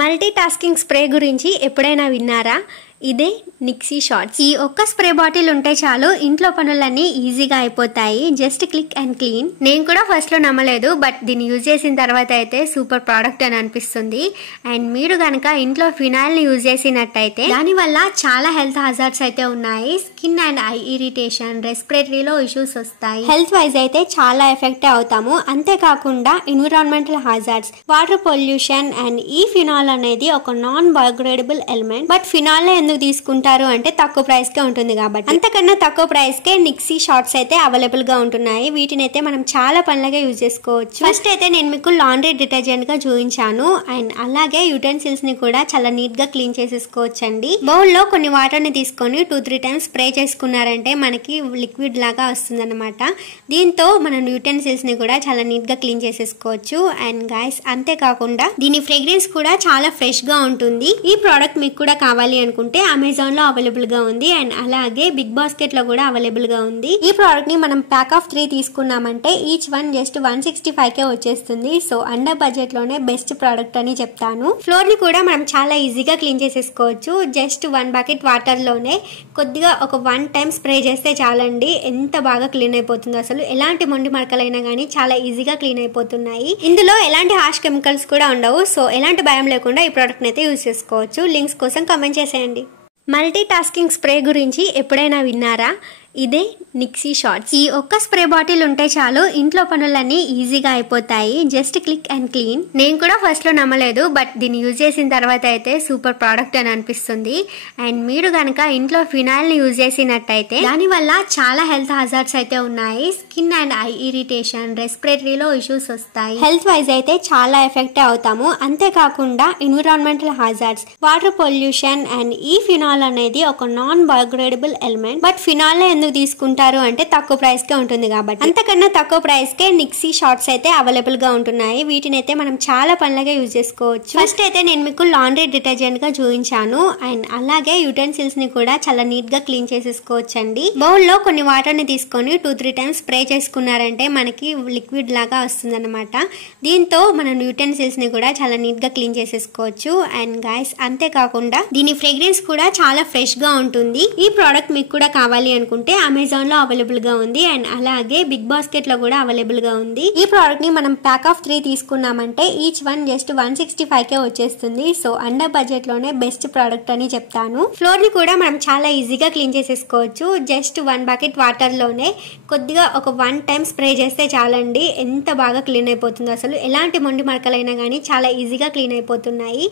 Multi tasking spray గురించి ఎప్పుడైనా విన్నారా? ఇదే నిక్సీ షార్ట్స్. ఈ ఒక్క స్ప్రే బాటిల్ ఉంటే చాలు ఇంట్లో పనులన్నీ ఈజీగా అయిపోతాయి. Just click and clean. నేను కూడా ఫస్ట్ లో నమ్మలేదు, బట్ దీన్ని యూజ్ చేసిన తర్వాత అయితే సూపర్ ప్రోడక్ట్ అని అనిపిస్తుంది. అండ్ మీరు కనుక ఇంట్లో ఫినాయిల్ ని యూజ్ చేసినట్టయితే దాని వల్ల చాలా హెల్త్ హజార్డ్స్ అయితే ఉన్నాయి. స్కిన్ అండ్ ఐ ఇరిటేషన్, రెస్పిరేటరీలో ఇష్యూస్ వస్తాయి. హెల్త్ వైజ్ అయితే చాలా ఎఫెక్ట్ అవుతాము. అంతేకాకుండా environmental hazards, water pollution and ఈ ఫినాల్ అనేది ఒక non biodegradable element. But phenol ఎందుకు తీసుకుంటారు అంటే తక్కువ ప్రైస్ కే ఉంటుంది కాబట్టి. అంతకన్నా తక్కువ ప్రైస్ కే నిక్సీ షార్ట్స్ అయితే అవైలబుల్ గా ఉంటున్నాయి. వీటిని అయితే మనం చాలా పనులుగా యూజ్ చేసుకోవచ్చు. ఫస్ట్ అయితే నేను మీకు లాండ్రీ డిటర్జెంట్ గా చూపించాను. అండ్ అలాగే యుటెన్సిల్స్ ని కూడా చాలా నీట్ గా క్లీన్ చేసేసుకోవచ్చు అండి. బౌల్ లో కొన్ని వాటర్ ని తీసుకొని 2-3 టైమ్స్ స్ప్రే చేసుకున్నారంటే మనకి లిక్విడ్ లాగా వస్తుంది అనమాట. దీంతో మనం యుటెన్సిల్స్ ని కూడా చాలా నీట్ గా క్లీన్ చేసేసుకోవచ్చు. అండ్ గైస్, అంతేకాకుండా దీని ఫ్రేగ్రెన్స్ కూడా చాలా ఫ్రెష్ గా ఉంటుంది. ఈ ప్రోడక్ట్ మీకు కూడా కావాలి అనుకుంటే అమెజాన్ లో అవైలబుల్ గా ఉంది. అండ్ అలాగే బిగ్ బాస్కెట్ లో కూడా అవైలబుల్ గా ఉంది. ఈ ప్రోడక్ట్ ని మనం ప్యాక్ ఆఫ్ 3 తీసుకున్నామంటే ఈచ్ వన్ జస్ట్ 165 కే వచ్చేస్తుంది. సో అండర్ బడ్జెట్ లోనే బెస్ట్ ప్రోడక్ట్ అని చెప్తాను. ఫ్లోర్ ని కూడా మనం చాలా ఈజీగా క్లీన్ చేసేసుకోవచ్చు. జస్ట్ 1 బకెట్ వాటర్ లోనే కొద్దిగా ఒక 1 టైం స్ప్రే చేస్తే చాలండి. ఎంత బాగా క్లీన్ అయిపోతుందో, అసలు ఎలాంటి మొండి మరకలైనా కానీ చాలా ఈజీగా క్లీన్ అయిపోతున్నాయి. ఇందులో ఎలాంటి హార్ష్ కెమికల్స్ కూడా ఉండవు. సో ఎలాంటి భయం లేకుండా ఈ ప్రోడక్ట్ అయితే యూజ్ చేసుకోవచ్చు. లింక్స్ కోసం కామెంట్ చేసేయండి. మల్టీ టాస్కింగ్ స్ప్రే గురించి ఎప్పుడైనా విన్నారా? ఇదే నిక్సీ షార్ట్స్. ఈ ఒక్క స్ప్రే బాటిల్ ఉంటే చాలు ఇంట్లో పనులన్నీ ఈజీగా అయిపోతాయి. Just click and clean. నేను కూడా ఫస్ట్ లో నమ్మలేదు, బట్ దీన్ని యూజ్ చేసిన తర్వాత అయితే సూపర్ ప్రోడక్ట్ అని అనిపిస్తుంది. అండ్ మీరు కనుక ఇంట్లో ఫినాయిల్ ని యూజ్ చేసినట్టయితే దాని వల్ల చాలా హెల్త్ హజార్డ్స్ అయితే ఉన్నాయి. స్కిన్ అండ్ ఐ ఇరిటేషన్, రెస్పిరేటరీలో ఇష్యూస్ వస్తాయి. హెల్త్ వైజ్ అయితే చాలా ఎఫెక్ట్ అవుతాము. అంతేకాకుండా environmental hazards, water pollution and ఈ ఫినాల్ అనేది ఒక non biodegradable element. But phenol ఎందుకు తీసుకుంటారు అంటే తక్కువ ప్రైస్ కే ఉంటుంది కాబట్టి. అంతకన్నా తక్కువ ప్రైస్ కే నిక్సీ షార్ట్స్ అయితే అవైలబుల్ గా ఉంటున్నాయి. వీటిని అయితే మనం చాలా పనులుగా యూజ్ చేసుకోవచ్చు. ఫస్ట్ అయితే నేను మీకు లాండ్రీ డిటర్జెంట్ గా చూపించాను. అండ్ అలాగే యుటెన్సిల్స్ ని కూడా చాలా నీట్ గా క్లీన్ చేసేసుకోవచ్చు అండి. బౌల్ లో కొన్ని వాటర్ ని తీసుకొని 2-3 టైమ్స్ స్ప్రే చేసుకున్నారంటే మనకి లిక్విడ్ లాగా వస్తుంది అనమాట. దీంతో మనం యుటెన్సిల్స్ ని కూడా చాలా నీట్ గా క్లీన్ చేసేసుకోవచ్చు. అండ్ గైస్, అంతేకాకుండా దీని ఫ్రేగ్రెన్స్ కూడా చాలా ఫ్రెష్ గా ఉంటుంది. ఈ ప్రోడక్ట్ మీకు కూడా కావాలి అనుకుంటే అమెజాన్ లో అవైలబుల్ గా ఉంది. అండ్ అలాగే బిగ్ బాస్కెట్ లో కూడా అవైలబుల్ గా ఉంది. ఈ ప్రోడక్ట్ ని మనం ప్యాక్ ఆఫ్ 3 తీసుకున్నామంటే ఈచ్ వన్ జస్ట్ 165 కే వచ్చేస్తుంది. సో అండర్ బడ్జెట్ లోనే బెస్ట్ ప్రోడక్ట్ అని చెప్తాను. ఫ్లోర్ ని కూడా మనం చాలా ఈజీగా క్లీన్ చేసేసుకోవచ్చు. జస్ట్ 1 బకెట్ వాటర్ లోనే కొద్దిగా ఒక 1 టైం స్ప్రే చేస్తే చాలండి. ఎంత బాగా క్లీన్ అయిపోతుందో, అసలు ఎలాంటి మొండి మరకలైనా కానీ చాలా ఈజీగా క్లీన్ అయిపోతున్నాయి.